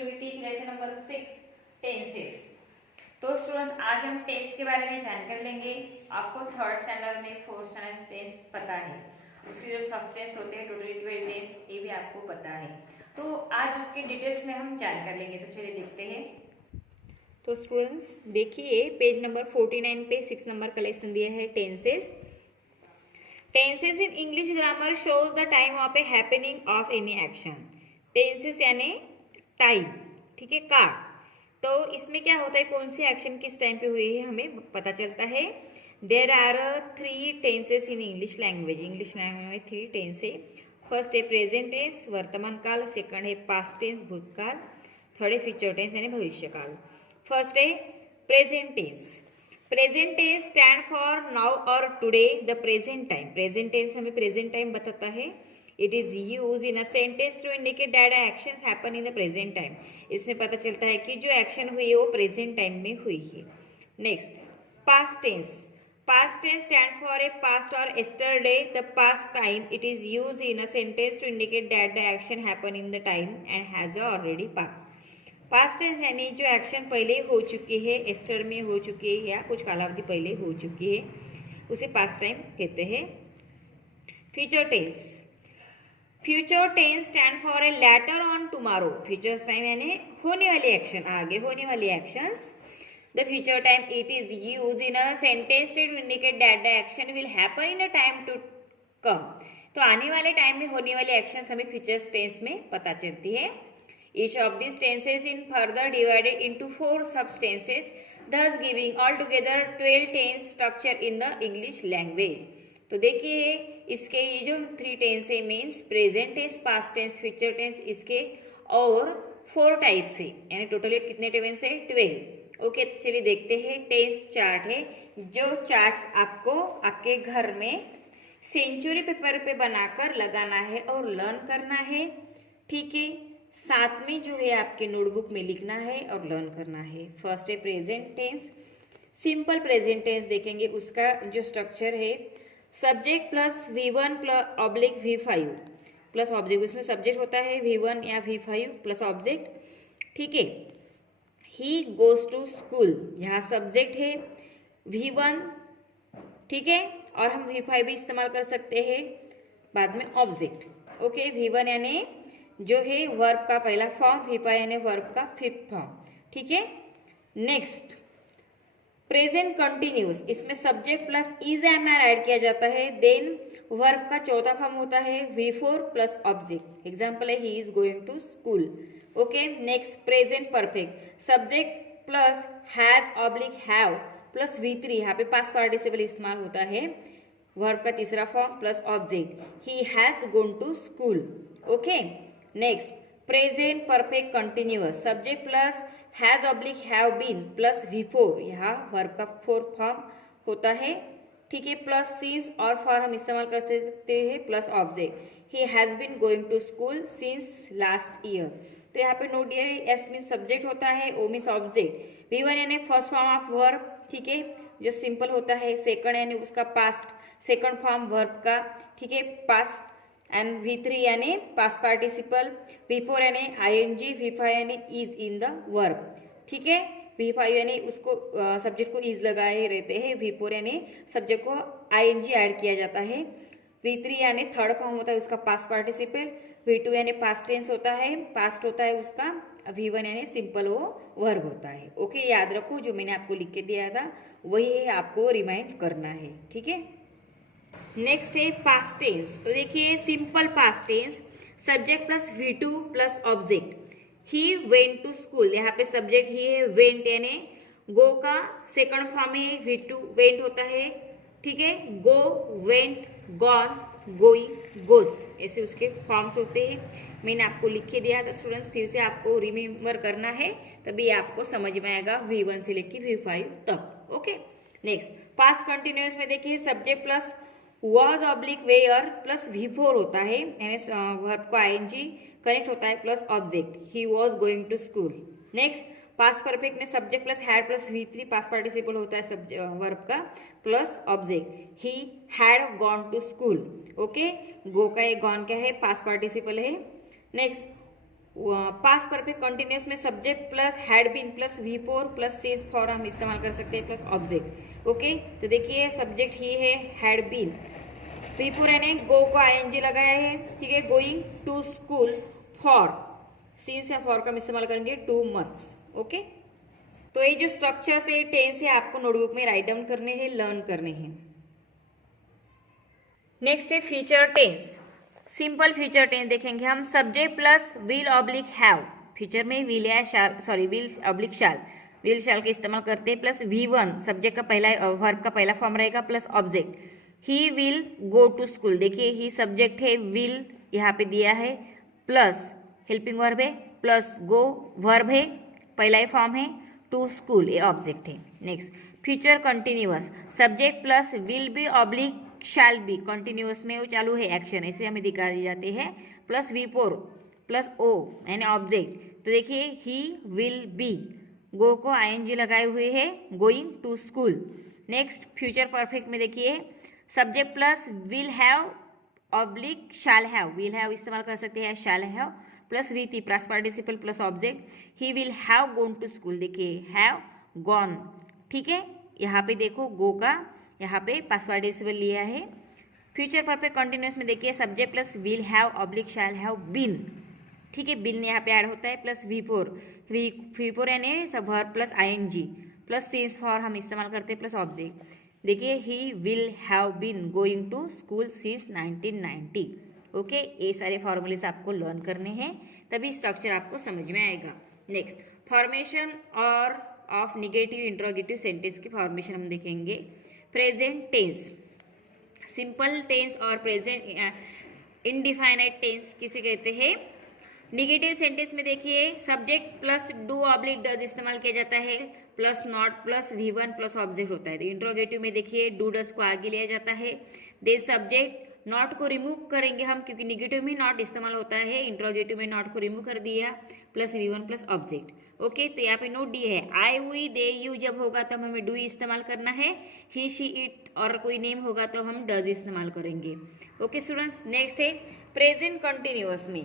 Will teach lesson number 6 tenses. तो students आज हम टेंस के बारे में जानकारी लेंगे। आपको थर्ड स्टैंडर्ड में फोर्थ स्टैंडर्ड टेंस पता है, उसके जो सबटेंस होते हैं टोटली 12 टेंस ये भी आपको पता है। तो आज उसके डिटेल्स में हम जानकारी लेंगे। तो चलिए देखते हैं। तो स्टूडेंट्स देखिए पेज नंबर 49 पे 6 नंबर का लेसन दिया है tenses. Tenses in English grammar shows the time of A happening of any action. Tenses यानी टाइम, ठीक है, का। तो इसमें क्या होता है, कौन सी एक्शन किस टाइम पे हुई है हमें पता चलता है। There are 3 tenses in English language. English language में 3 टेंस है। फर्स्ट है प्रेजेंट टेंस वर्तमान काल, सेकंड है पास्ट टेंस भूतकाल, थर्ड है फ्यूचर टेंस यानी भविष्य काल। फर्स्ट है present tense. Present tense stand for now और today, the present time. Present tense हमें प्रेजेंट टाइम बताता है। It is use in a sentence to indicate that action happen in the present time. इसमें पता चलता है कि जो एक्शन हुई है वो प्रेजेंट टाइम में हुई है। Next past tense. Past tense stand for a past और yesterday, the past time. It is use in a sentence to indicate that the action happen in the time and has already pass. Past tense यानी जो action पहले हो चुकी है, ester में हो चुकी है या कुछ कालावधि पहले हो चुकी है, उसे पास्ट टाइम कहते हैं। Future tense. Future tense stand for a later on tomorrow. Future time यानी होने वाली एक्शन, आगे होने वाली actions. The future time it is use in a sentence to indicate that the action will happen in a time to come. तो आने वाले time में होने वाली एक्शंस हमें फ्यूचर टेंस में पता चलती है। Each of these tenses is further divided into 4 subtenses, thus giving altogether 12 tense structure in the English language. तो देखिए इसके ये जो 3 टेंस है means present tense, past tense, future tense, इसके और 4 टाइप्स है, यानी टोटल कितने टेंस है 12। ओके, तो चलिए देखते हैं। टेंस चार्ट है, जो चार्ट्स आपको आपके घर में सेंचुरी पेपर पे बनाकर लगाना है और लर्न करना है, ठीक है। साथ में जो है आपके नोटबुक में लिखना है और लर्न करना है। फर्स्ट है present tense. Simple present tense देखेंगे, उसका जो स्ट्रक्चर है subject plus V1 plus oblique V5 plus object. उसमें सब्जेक्ट होता है V1 या V5 प्लस ऑब्जेक्ट, ठीक है। ही गोज टू स्कूल, यहाँ सब्जेक्ट है V1, ठीक है, और हम V5 भी इस्तेमाल कर सकते हैं बाद में ऑब्जेक्ट। ओके, V1 यानी जो है वर्ब का पहला फॉर्म, V5 यानी वर्ब का 5th फॉर्म, ठीक है। Next present continuous. इसमें subject plus is am are add किया जाता है। देन वर्ब का चौथा फॉर्म होता है V4 प्लस ऑब्जेक्ट। एग्जाम्पल है he is going to school. Okay, next present perfect. Subject plus has oblique have plus V3, यहाँ पे पास्ट पार्टिसिपल इस्तेमाल होता है। वर्ब का तीसरा form plus object, he has gone to school. Okay, next present perfect continuous. Subject plus has oblique have been plus V4, यहाँ verb का 4th form होता है, ठीक है, प्लस सिंस और फॉर हम इस्तेमाल कर सकते हैं plus object. He has been going to school since last year. तो यहाँ पे नोट दिया है, एस मीन सब्जेक्ट होता है, ओ मीन्स ऑब्जेक्ट, V1 यानी फर्स्ट फॉर्म ऑफ वर्ब, ठीक है, जो सिंपल होता है। सेकंड यानी उसका पास्ट, सेकंड फॉर्म वर्ब का, ठीक है, पास्ट, एंड V3 यानी पास्ट पार्टिसिपल, V4 यानी ING, V5 यानी इज इन द वर्ब, ठीक है। V5 यानी उसको सब्जेक्ट को इज लगाए रहते हैं, V4 यानी सब्जेक्ट को ING ऐड किया जाता है, V3 यानी थर्ड फॉर्म होता है उसका पास्ट पार्टिसिपल, V2 यानी पास्ट टेंस होता है, पास्ट होता है उसका, V1 यानी सिंपल वो वर्ब होता है। ओके, याद रखो जो मैंने आपको लिख के दिया था वही है, आपको रिमाइंड करना है, ठीक है। नेक्स्ट है पास्ट टेंस। तो देखिए simple past tense, subject plus V2 plus object. He went to school, यहाँ पे सब्जेक्ट ही है, वेंट यानी गो का सेकंड फॉर्म है V2, वेंट होता है, ठीक है। गो, वेंट, गॉन, गोइंग, गोज, ऐसे उसके फॉर्म्स होते हैं। मैंने आपको लिख के दिया था स्टूडेंट्स, फिर से आपको रिमेम्बर करना है, तभी आपको समझ में आएगा V1 से लेकर V5 तक। ओके, नेक्स्ट पास्ट कंटिन्यूअस में देखिए subject plus was oblique were plus V4 होता है, यानी वर्ब को ING कनेक्ट होता है plus object, he was going to school. Next past perfect में subject plus had plus V3 past participle होता है वर्ब का plus object, he had gone to school. Okay, go का एक गॉन क्या है, पास्ट पार्टिसिपल है। नेक्स्ट पास परफेक्ट कंटिन्यूस में subject plus had been plus V4 plus सीज फॉर हम इस्तेमाल कर सकते हैं प्लस ऑब्जेक्ट। ओके, तो देखिए सब्जेक्ट ही है हैड बीन, V4 यानी गो को ING लगाया है, ठीक है, गोइंग टू स्कूल फॉर, सीज या फॉर का हम इस्तेमाल करेंगे 2 months। ओके, तो ये जो स्ट्रक्चर्स है टेंस है आपको नोटबुक में राइट डाउन करने हैं, लर्न करने हैं। नेक्स्ट है future tense. Simple future tense देखेंगे हम, subject plus will oblique have, future में विल या shall, sorry will oblique shall, will shall का इस्तेमाल करते हैं, प्लस V1 सब्जेक्ट का पहला वर्ब का पहला फॉर्म रहेगा plus object, he will go to school, देखिए ही सब्जेक्ट है, विल यहाँ पे दिया है, प्लस हेल्पिंग वर्ब है, प्लस गो वर्ब है, पहला ही फॉर्म है, टू स्कूल ये ऑब्जेक्ट है। Next future continuous, subject plus will be oblique shall be, continuous में वो चालू है एक्शन, ऐसे हमें दिखा दी जाते हैं, प्लस V4 प्लस O यानी ऑब्जेक्ट, तो देखिए ही विल बी, गो को ING लगाए हुए है, going to school. Next future perfect में देखिए subject plus will have oblique shall have, will have इस्तेमाल कर सकते हैं shall have, plus V3 past participle plus object, he will have gone to school, देखिए हैव गॉन, ठीक है, यहाँ पे देखो गो का यहाँ पे पास्ट पार्टिसिपल लिया है। फ्यूचर परफेक्ट कंटिन्यूअस में देखिए subject plus will have oblique shall have been, ठीक है, बिन यहाँ पे ऐड होता है, प्लस V4 यानी सब verb plus ING plus since for हम इस्तेमाल करते हैं प्लस ऑब्जेक्ट, देखिए he will have been going to school since 1990। Okay, ये सारे फॉर्मूलेस आपको लर्न करने हैं, तभी स्ट्रक्चर आपको समझ में आएगा। नेक्स्ट फॉर्मेशन और ऑफ निगेटिव इंट्रोगेटिव सेंटेंस की फॉर्मेशन हम देखेंगे। प्रेजेंट टेंस, सिंपल टेंस और प्रेजेंट इनडिफाइनाइट टेंस किसे कहते हैं। निगेटिव सेंटेंस में देखिए subject plus do oblique does इस्तेमाल किया जाता है, plus not plus V1 plus object होता है। तो इंट्रोगेटिव में देखिए डू डज को आगे लिया जाता है, देन सब्जेक्ट, नॉट को रिमूव करेंगे हम क्योंकि निगेटिव में नॉट इस्तेमाल होता है, इंट्रोगेटिव में नॉट को रिमूव कर दिया, plus V1 plus object. Okay, तो यहाँ पे नोट डी है, आई वी दे यू जब होगा तब हमें डू इस्तेमाल करना है, ही शी इट और कोई नेम होगा तो हम डज इस्तेमाल करेंगे। ओके स्टूडेंट्स, नेक्स्ट है प्रेजेंट कंटिन्यूअस में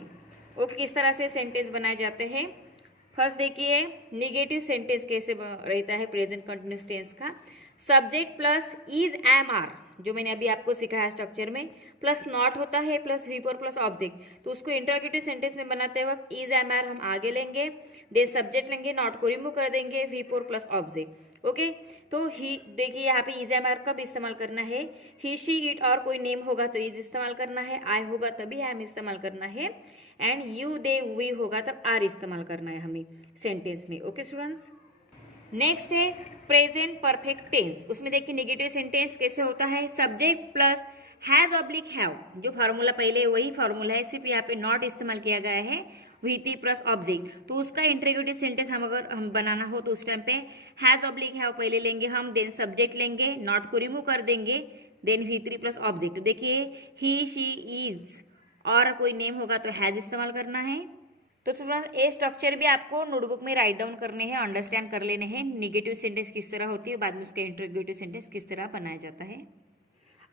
ओके किस तरह से सेंटेंस बनाए जाते हैं। फर्स्ट देखिए निगेटिव सेंटेंस कैसे रहता है प्रेजेंट कंटिन्यूअस टेंस का। Subject plus is am are, जो मैंने अभी आपको सिखाया स्ट्रक्चर में, प्लस नॉट होता है प्लस V4 प्लस ऑब्जेक्ट, तो उसको इंट्रोगेटिव सेंटेंस में बनाते वक्त इज एम आर हम आगे लेंगे, दे सब्जेक्ट लेंगे, नॉट को रिमूव कर देंगे, V4 प्लस ऑब्जेक्ट। ओके, तो ही देखिए यहाँ पे इज एम आर कब इस्तेमाल करना है, ही शी इट और कोई नेम होगा तो इज इस्तेमाल करना है, आई होगा तभी एम इस्तेमाल करना है, एंड यू दे वी होगा तब आर इस्तेमाल करना है हमें सेंटेंस में। ओके स्टूडेंट्स, नेक्स्ट है प्रेजेंट परफेक्ट टेंस। उसमें देखिए नेगेटिव सेंटेंस कैसे होता है, subject plus has oblique have, जो फार्मूला पहले वही फार्मूला है, सिर्फ यहाँ पे नॉट इस्तेमाल किया गया है, V3 प्लस ऑब्जेक्ट, तो उसका इंट्रोगेटिव सेंटेंस हम अगर हम बनाना हो तो उस टाइम पे हैज ऑब्लिक हैव पहले लेंगे हम, देन सब्जेक्ट लेंगे, नॉट को रिमूव कर देंगे, देन V3 प्लस ऑब्जेक्ट। तो देखिए ही शी इज और कोई नेम होगा तो हैज इस्तेमाल करना है। तो स्टूडेंट्स ये स्ट्रक्चर भी आपको नोटबुक में राइट डाउन करने हैं, अंडरस्टैंड कर लेने हैं, निगेटिव सेंटेंस किस तरह होती है, बाद में उसका इंट्रोगेटिव सेंटेंस किस तरह बनाया जाता है।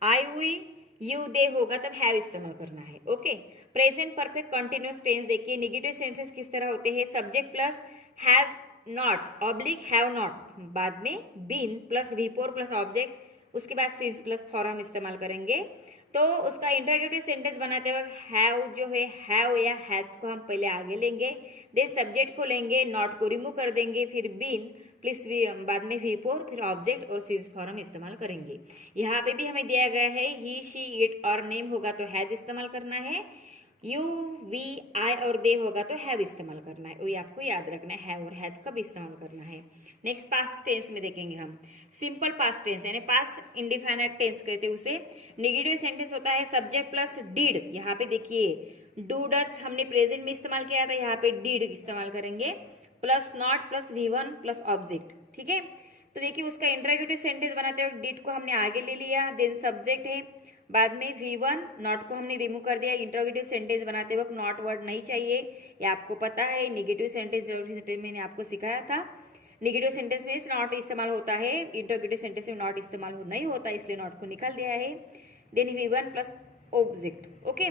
आई वी यू दे होगा तब हैव इस्तेमाल करना है। Okay, present perfect continuous tense देखिए निगेटिव सेंटेंस किस तरह होते हैं, subject plus have not oblique have not, बाद में been plus V4 plus object, उसके बाद सीज प्लस फॉर हम इस्तेमाल करेंगे। तो उसका इंट्रोगेटिव सेंटेंस बनाते वक्त हैव जो है हैव या हैज को हम पहले आगे लेंगे, देन सब्जेक्ट को लेंगे, नॉट को रिमूव कर देंगे, फिर बीन प्लस बाद में V4 फिर ऑब्जेक्ट और सीज फॉर हम इस्तेमाल करेंगे। यहाँ पे भी हमें दिया गया है ही शी इट और नेम होगा तो हैज इस्तेमाल करना है, यू वी आई और दे होगा तो हैव इस्तेमाल करना है, वही आपको याद रखना है हैव और हैज कब इस्तेमाल करना है। नेक्स्ट पास्ट टेंस में देखेंगे हम, सिंपल पास्ट टेंस यानी पास्ट इंडिफाइनाइट टेंस कहते हैं उसे। नेगेटिव सेंटेंस होता है सब्जेक्ट प्लस डीड, यहाँ पे देखिए डू डज हमने प्रेजेंट में इस्तेमाल किया था, यहाँ पे डीड इस्तेमाल करेंगे, plus not plus V1 plus object. ठीक है, तो देखिए उसका इंट्रोगेटिव सेंटेंस बनाते वक्त डीड को हमने आगे ले लिया, देन सब्जेक्ट है, बाद में V1 नॉट को हमने रिमूव कर दिया। इंट्रोगेटिव सेंटेंस बनाते वक्त नॉट वर्ड नहीं चाहिए, ये आपको पता है। नेगेटिव सेंटेंस मैंने आपको सिखाया था, नेगेटिव सेंटेंस में नॉट इस्तेमाल होता है, इंट्रोगेटिव सेंटेंस में नॉट इस्तेमाल नहीं होता, इसलिए नॉट को निकाल दिया है। Then V1 plus object. Okay,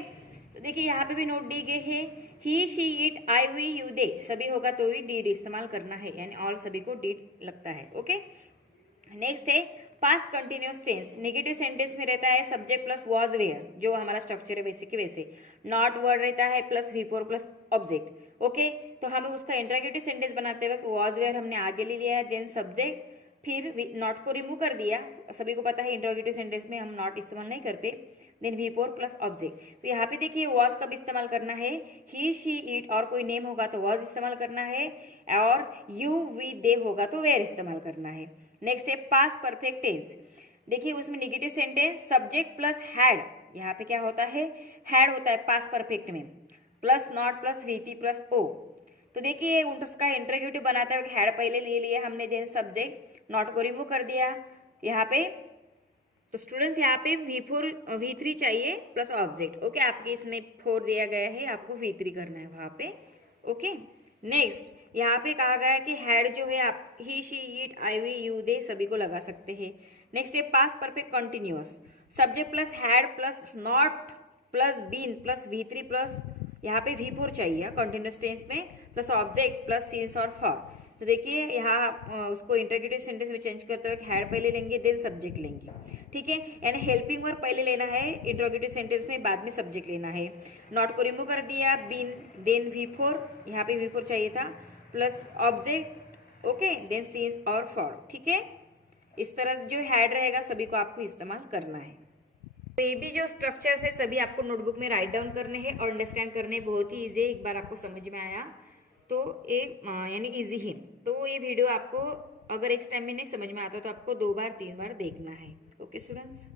तो देखिए यहाँ पे भी नोट दी गई है, he she it I we you they, सभी होगा तो ही डीड इस्तेमाल करना है, यानी ऑल सभी को डीड लगता है। ओके, नेक्स्ट है past continuous tense. Negative sentence में रहता है सब्जेक्ट प्लस वॉज वेयर, जो हमारा स्ट्रक्चर है वैसे के वैसे। नॉट वर्ड रहता है plus V4 plus object. Okay, तो हमें उसका इंट्रोगेटिव सेंटेंस बनाते वक्त वॉज वेयर हमने आगे ले लिया है, देन सब्जेक्ट, फिर नॉट को रिमूव कर दिया। सभी को पता है इंट्रोगेटिव सेंटेंस में हम नॉट इस्तेमाल नहीं करते, देन V4 प्लस ऑब्जेक्ट। तो यहाँ पे देखिए वॉज कब इस्तेमाल करना है, ही शी इट और कोई नेम होगा तो वॉज इस्तेमाल करना है, और यू वी दे होगा तो वेयर इस्तेमाल करना है। नेक्स्ट है पास्ट परफेक्ट टेंस। देखिए उसमें negative sentence subject plus had, यहाँ पे क्या होता है, हैड होता है पास्ट परफेक्ट में, plus not plus VT plus O. तो देखिए उसका इंट्रोगेटिव बनाता है हैड पहले ले लिया हमने, देन सब्जेक्ट, नॉट को रिमूव कर दिया यहाँ पे। तो स्टूडेंट्स यहाँ पे V3 चाहिए प्लस ऑब्जेक्ट। ओके, आपके इसमें 4 दिया गया है, आपको V3 करना है वहाँ पे। ओके, नेक्स्ट यहाँ पे कहा गया है कि हैड जो है आप he she it I we you they सभी को लगा सकते हैं। नेक्स्ट है past perfect continuous, subject plus had plus not plus been plus V3 plus यहाँ पे V4 चाहिए कंटिन्यूअस टेंस में, प्लस ऑब्जेक्ट प्लस सिंस और फॉर। तो देखिए यहाँ उसको इंट्रोगेटिव सेंटेंस में चेंज करते हुए हैड पहले लेंगे देन सब्जेक्ट लेंगे, ठीक है, यानी हेल्पिंग वर्ब पहले लेना है इंट्रोगेटिव सेंटेंस में, बाद में सब्जेक्ट लेना है। नॉट को रिमूव कर दिया, बीन देन V4, यहाँ पे V4 चाहिए था, plus object, okay, then since और फॉर, ठीक है। इस तरह जो हैड रहेगा सभी को आपको इस्तेमाल करना है। तो ये भी जो स्ट्रक्चर्स है सभी आपको नोटबुक में राइट डाउन करने हैं और अंडरस्टैंड करने बहुत ही ईजी है। एक बार आपको समझ में आया तो ये यानी ईजी है। तो ये वीडियो आपको अगर एक टाइम में नहीं समझ में आता तो आपको 2 बार 3 बार देखना है। ओके स्टूडेंट्स,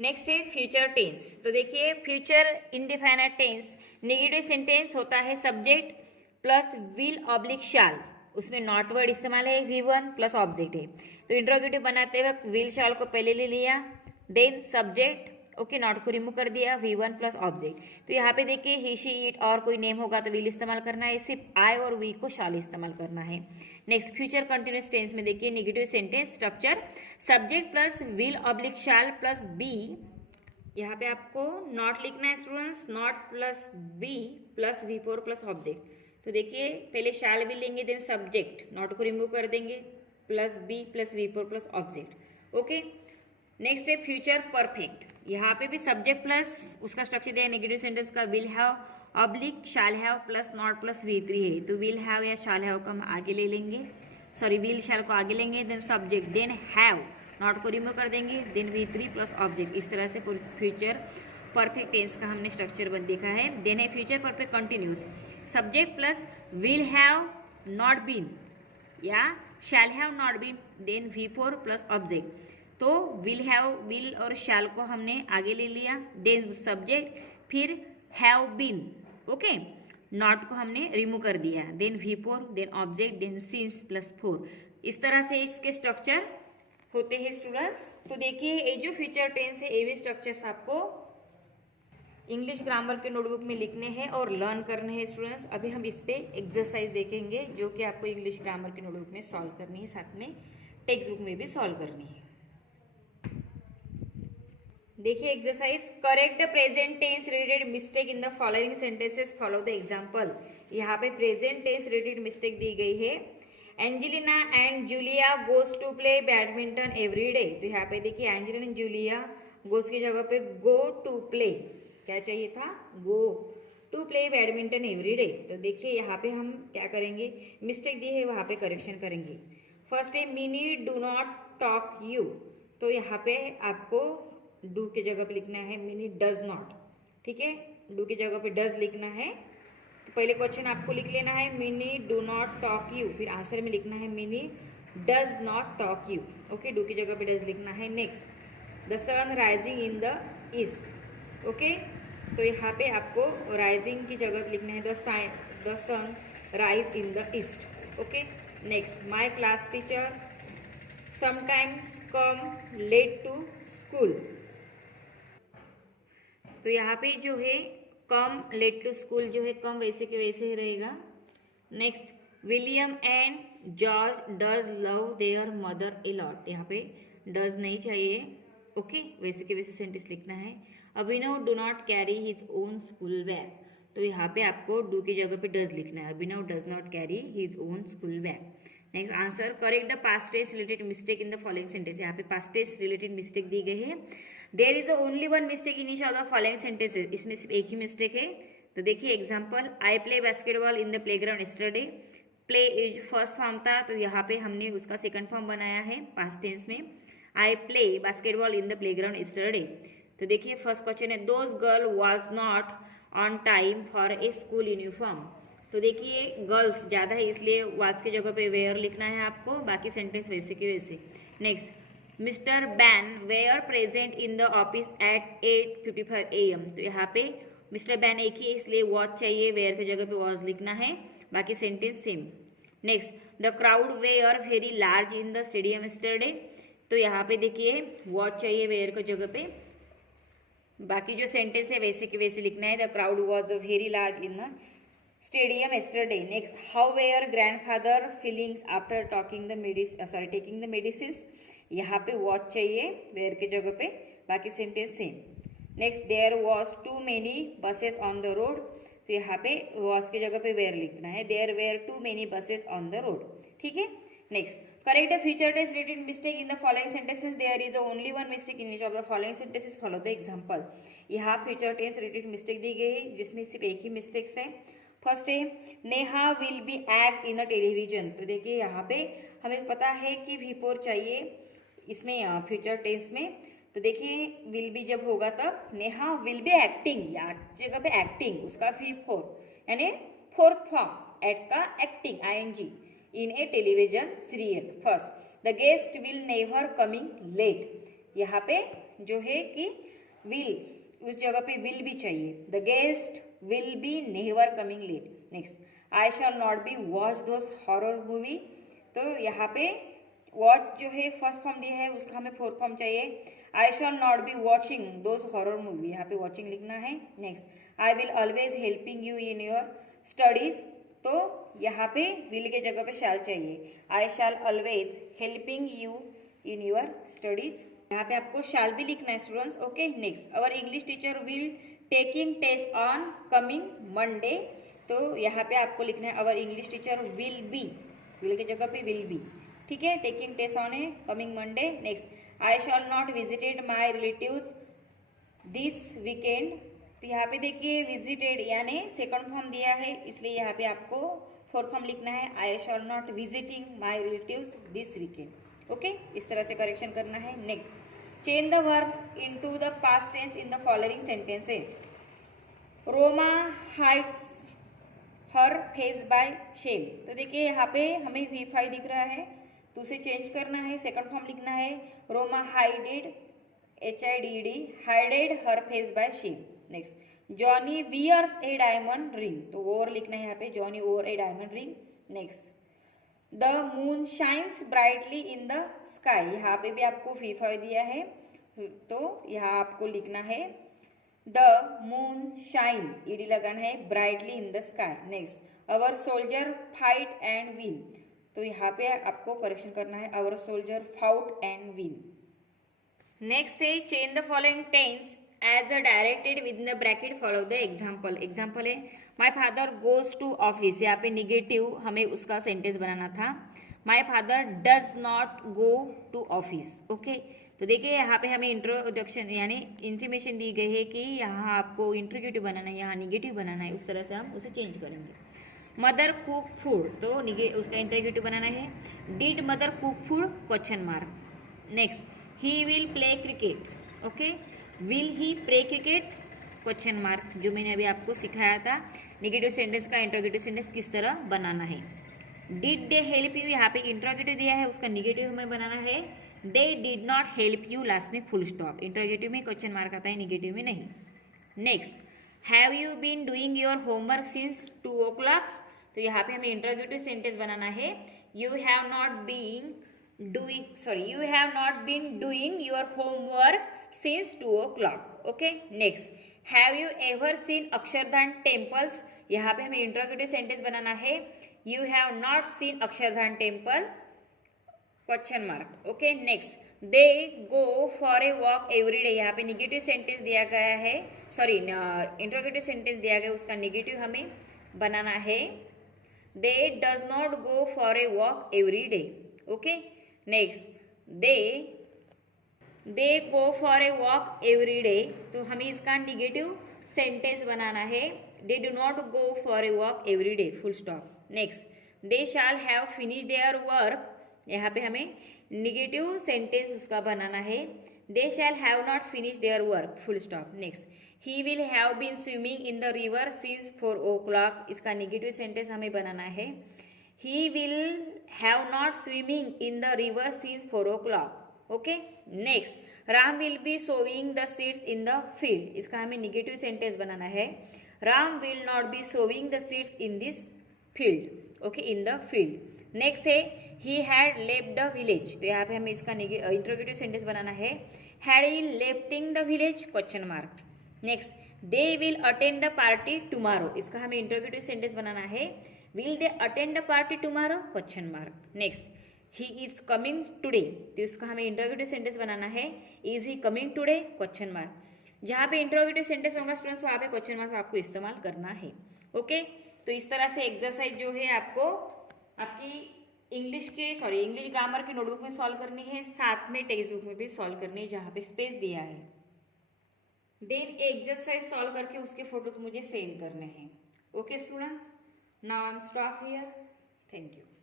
नेक्स्ट है फ्यूचर टेंस। तो देखिए फ्यूचर इंडिफाइनाइट टेंस, नेगेटिव सेंटेंस होता है सब्जेक्ट प्लस विल ऑब्लिक शाल, उसमें नॉट वर्ड इस्तेमाल है, V1 प्लस ऑब्जेक्ट है। तो इंट्रोगेटिव बनाते वक्त विल शाल को पहले ले लिया, देन सब्जेक्ट, ओके, नॉट को रिमूव कर दिया, V1 प्लस ऑब्जेक्ट। तो यहाँ पे देखिए ही शी इट और कोई नेम होगा तो विल इस्तेमाल करना है, सिर्फ आई और वी को शाल इस्तेमाल करना है। नेक्स्ट फ्यूचर कंटिन्यूअस टेंस में देखिए negative sentence structure subject plus will oblique shall plus be, यहाँ पे आपको नॉट लिखना है students, not plus be plus V4 plus object. तो देखिए पहले शाल भी लेंगे देन सब्जेक्ट, नॉट को रिमूव कर देंगे, plus be plus V4 plus object. Okay, next है फ्यूचर परफेक्ट। यहाँ पे भी सब्जेक्ट प्लस उसका स्ट्रक्चर दिया नेगेटिव सेंटेंस का, will have oblique shall have plus not plus V3 है। तो विल हैव या शाल हैव को हम आगे ले लेंगे, सॉरी विल शाल को आगे लेंगे, then subject, then have, not को रिमूव कर देंगे, देन V3 प्लस ऑब्जेक्ट। इस तरह से फ्यूचर परफेक्ट टेंस का हमने स्ट्रक्चर देखा है। देन है future perfect continuous, subject plus will have not been या shall have not been, then V4 plus object. तो विल और शैल को हमने आगे ले लिया, देन सब्जेक्ट, फिर हैव बीन, ओके, नॉट को हमने रिमूव कर दिया, then V4, then object, then since plus 4। इस तरह से इसके स्ट्रक्चर होते हैं स्टूडेंट्स। तो देखिए ये जो फ्यूचर टेंस है ये भी स्ट्रक्चर्स आपको इंग्लिश ग्रामर के नोटबुक में लिखने हैं और लर्न करने हैं स्टूडेंट्स। अभी हम इस पे एक्सरसाइज देखेंगे जो कि आपको इंग्लिश ग्रामर के नोटबुक में सॉल्व करनी है, साथ में टेक्स्ट बुक में भी सॉल्व करनी है। देखिए exercise, correct the present tense related mistake in the following sentences, follow the example. यहाँ पे प्रेजेंट टेंस रिलेटेड मिस्टेक दी गई है, Angelina and Julia goes to play badminton every day. तो यहाँ पे देखिए एंजेलिना एंड जूलिया, गोज की जगह पे गो टू प्ले, क्या चाहिए था, go to play badminton every day. तो देखिए यहाँ पे हम क्या करेंगे, मिस्टेक दी है वहाँ पे करेक्शन करेंगे। फर्स्ट है Mini do not talk you, तो यहाँ पे आपको डू की जगह पे लिखना है मिनी डज नॉट, ठीक है, डू की जगह पे डज लिखना है। तो पहले क्वेश्चन आपको लिख लेना है Mini do not talk you, फिर आंसर में लिखना है Mini does not talk you, okay, do की जगह पे डज लिखना है। Next the sun rising in the east, okay, तो यहाँ पे आपको राइजिंग की जगह लिखना है the sun rise in the east, okay. Next my class teacher sometimes come late to school, तो यहाँ पे जो है कम लेट टू स्कूल जो है कम वैसे के वैसे ही रहेगा। Next William and George does love there mother a lot, यहाँ पे डज नहीं चाहिए, ओके, वैसे के वैसे सेंटेंस लिखना है। Abhinav do not carry his own school bag, तो यहाँ पे आपको डू की जगह पे डज लिखना है, Abhinav does not carry his own school bag. Next answer, correct the past tense related mistake in the following sentence, यहाँ पे पास्ट टेंस रिलेटेड मिस्टेक दी गई है। There is only one mistake in each of the following sentences, इसमें सिर्फ एक ही mistake है। तो देखिए example, I play basketball in the playground yesterday, play is first form था तो यहाँ पे हमने उसका सेकंड फॉर्म बनाया है पास्ट टेंस में, आई play basketball in the playground yesterday. तो देखिए फर्स्ट क्वेश्चन है, those girl was not on time for a school uniform, तो देखिए गर्ल्स ज़्यादा है इसलिए वाज की जगह पे वेयर लिखना है आपको, बाकी सेंटेंस वैसे के वैसे। Next, mister Ben were present in the office at 8:55 AM, तो यहाँ पे मिस्टर बैन एक ही है इसलिए वॉच चाहिए, वेयर की जगह पे वॉज लिखना है, बाकी sentence same. Next, the crowd were very large in the stadium yesterday, तो यहाँ पे देखिए वॉच चाहिए वेयर की जगह पे, बाकी जो सेंटेंस है वैसे के वैसे लिखना है, the crowd was very large in the stadium yesterday. Next, how were grandfather feelings after taking the medicine, यहाँ पे वॉच चाहिए वेयर की जगह पे, बाकी sentence same. Next, there was too many buses on the road, तो यहाँ पे वॉज की जगह पे वेयर लिखना है, there were too many buses on the road, ठीक है। Next, correct the future tense related mistake in the following sentences, there is only one mistake in each of the following sentences, follow the example. यहाँ future tense related mistake दी गई है जिसमें सिर्फ एक ही mistakes है। फर्स्ट है, Neha will be act in a television, तो देखिए यहाँ पे हमें पता है कि V4 चाहिए इसमें फ्यूचर टेंस में, तो देखिए विल बी जब होगा तब नेहा विल बी एक्टिंग, या जगह पे एक्टिंग उसका V4 यानी फोर्थ फॉर्म एट का acting ING in a television serial. First, the guest will never coming late, यहाँ पे जो है कि विल उस जगह पे विल भी चाहिए, the guest will be never coming late. Next, I shall not be watch those horror movie, तो यहाँ पे वॉच जो है फर्स्ट फॉर्म दिया है उसका हमें फोर्थ फॉर्म चाहिए, I shall not be watching those horror movie, यहाँ पे वॉचिंग लिखना है। Next, I will always helping you in your studies, तो यहाँ पे विल के जगह पे शैल चाहिए, I shall always helping you in your studies, यहाँ पे आपको शैल भी लिखना है students, okay. Next, our English teacher will taking test on coming Monday, तो यहाँ पे आपको लिखना है our English teacher will be, will की जगह पे विल बी, ठीक है, टेकिंग टेस्ट ऑन है coming Monday. Next, I shall not visited my relatives this weekend, तो यहाँ पे देखिए विजिटेड यानी सेकंड फॉर्म दिया है इसलिए यहाँ पे आपको फोर्थ फॉर्म लिखना है, I shall not visiting my relatives this weekend, okay, इस तरह से करेक्शन करना है। Next, change the verbs into the past tense in the following sentences, Roma hides her face by shame, तो देखिए यहाँ पे हमें V5 दिख रहा है तो उसे चेंज करना है, सेकंड फॉर्म लिखना है, Roma hided HIDD hided her face by shame. Next, Johnny wears a diamond ring, तो ओवर लिखना है यहाँ पे, Johnny wore a diamond ring. Next, the moon shines brightly in the sky, यहाँ पे भी आपको V5 दिया है तो यहाँ आपको लिखना है द मून शाइन ED लगाना है, brightly in the sky. Next, our soldier fight and win, तो यहाँ पे आपको करेक्शन करना है, our soldier fought and win. Next है, change the following tense as a directed within the bracket, follow the example. Example है, my father goes to office, यहाँ पे निगेटिव हमें उसका सेंटेंस बनाना था, my father does not go to office, okay. तो देखिए यहाँ पे हमें इंट्रोडक्शन यानी इंटीमेशन दी गई है कि यहाँ आपको इंट्रोगेटिव बनाना है, यहाँ निगेटिव बनाना है, उस तरह से हम उसे चेंज करेंगे। मदर कुक फूड, तो उसका इंट्रोगेटिव बनाना है, did mother cook food question mark. Next, he will play cricket, okay, will he play cricket question mark, जो मैंने अभी आपको सिखाया था निगेटिव सेंटेंस का इंट्रोगेटिव सेंटेंस किस तरह बनाना है। डिड दे हेल्प यू, यहाँ पे इंट्रोगेटिव दिया है उसका निगेटिव हमें बनाना है, they did not help you, last में फुल स्टॉप, इंट्रोगेटिव में क्वेश्चन मार्क आता है, निगेटिव में नहीं। Next, have you been doing your homework since 2 o'clock, तो यहाँ पे हमें इंट्रोगेटिव सेंटेंस बनाना है, you have not been doing your homework since 2 o'clock, okay. Next, have you ever seen Akshardham temples, यहाँ पे हमें इंट्रोगेटिव सेंटेंस बनाना है, you have not seen Akshardham temple question mark, okay. Next, they go for a walk every day, यहाँ पे negative sentence दिया गया है, सॉरी इंट्रोगेटिव सेंटेंस दिया गया, उसका निगेटिव हमें बनाना है। They does not go for a walk every day. Okay, next they go for a walk every day, तो हमें इसका निगेटिव सेंटेंस बनाना है। They do not go for a walk every day, full stop. Next they shall have finish their work, यहाँ पे हमें negative sentence उसका बनाना है। They shall have not finish their work, full stop. Next he will have been swimming in the river since 4 o'clock, इसका negative sentence हमें बनाना है। He will have not swimming in the river since 4 o'clock। Okay, next Ram will be sowing the seeds in the field, इसका हमें negative sentence बनाना है। Ram will not be sowing the seeds in this field, okay, in the field. Next है he had left the village, तो यहाँ पे हमें इसका इंट्रोगेटिव सेंटेंस बनाना है। Had he lifting the village, question mark. Next they will attend the party tomorrow, इसका हमें इंट्रोगेटिव सेंटेंस बनाना है। Will they attend the party tomorrow, question mark. Next he is coming today, तो इसका हमें interrogative sentence बनाना है। Is he coming today, question mark. जहाँ पे इंट्रोगेटिव सेंटेंस होगा स्टूडेंट्स, वहाँ पे क्वेश्चन मार्क आपको इस्तेमाल करना है। ओके, तो इस तरह से एक्सरसाइज जो है आपको आपकी इंग्लिश ग्रामर की नोटबुक में सॉल्व करनी है, साथ में टेक्स्ट बुक में भी सॉल्व करनी है जहाँ पे स्पेस दिया है। देन एक्सरसाइज सॉल्व करके उसके फोटोज मुझे सेंड करने हैं। Okay students, now I am stop here, thank you.